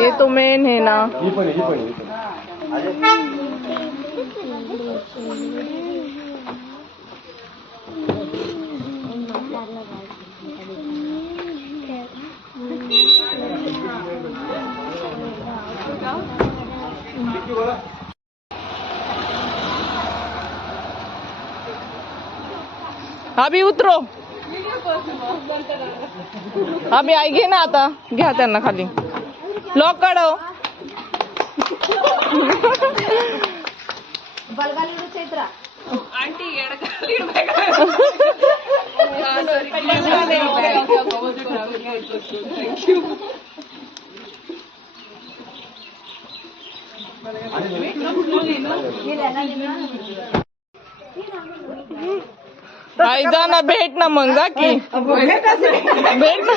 ये तो मेन है ना. अभी उतरो. अभी आई घे ना आता. घ्या त्यांना खाली. लॉक काढव. आई जा ना. भेट ना मग. जा की भेट ना.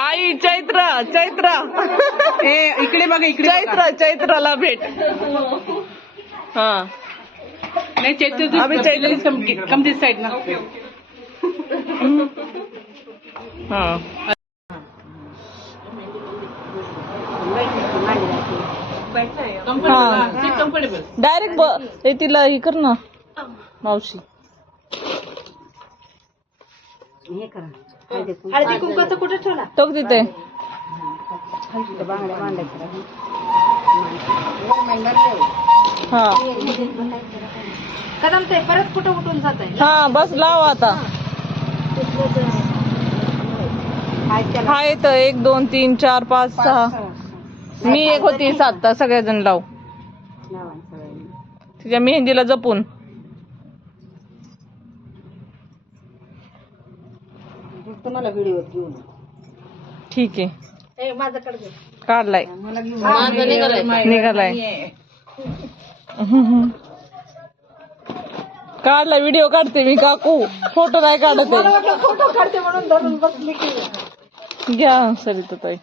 आई चैत्र इकडे बघा इकडे चैत्राला भेट. हा नाही चैत्र अभी चैत्र कम दिस साइड ना. हा कम्फर्टेबल. डायरेक्ट तिला हे कर ना मावशी. हळदी कुंकाचं कुठे ठेवला? तो तिथे. हा कदम ते परत कुठं उठून जात आहे? हा बस लाव आता. हाय तर 1 2 3 4 5 6. मी एक होती 7. सगळेजण लाव. तिच्या मेहंदीला जपून. तुम्हाला व्हिडिओ घेऊन ठीक आहे. माझ्याकडे काढलाय. निघालाय. काढलाय. व्हिडिओ काढते मी. काकू फोटो नाही काढत आहे. फोटो काढते म्हणून धरून बसली की. घ्या सरिता ताई.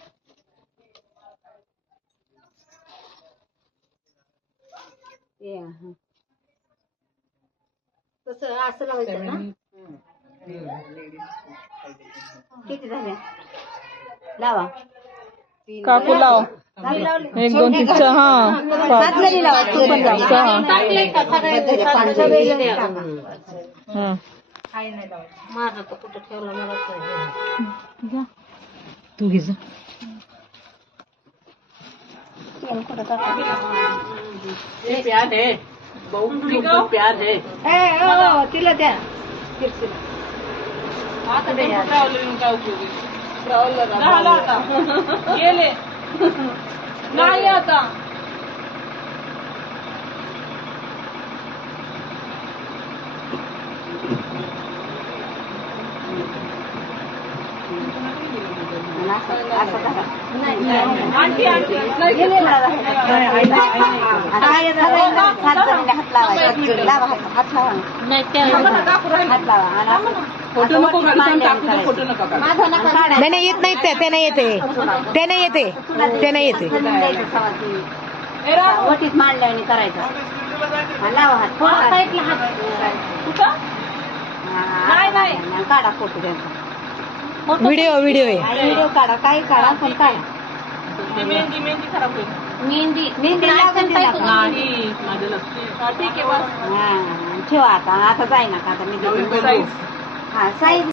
तसं असं लावायचं ना. किती झाले? लावा. काकू लाव. 1 2 3 4. हा 5 6. माझं तर कुठं ठेवलं मला. तू घे जा. प्यार है बहुत प्यार है. तिला द्या. गेले नाही आता. फोटो नको फोटो नका. नाही येत नाही. ते नाही येते. ते नाही येते. ते नाही येते. वटीत मांडल्याने करायचं. लावा हात. काढा फोटो त्यांचा. व्हिडिओ व्हिडिओ काढा. काही काढा पण काय मेहंदी खराब होईल. मेहंदी नाही माझं लक्ष. ठीक आहे बस. ठेवा. आता जाईना का आता मी. हा साईज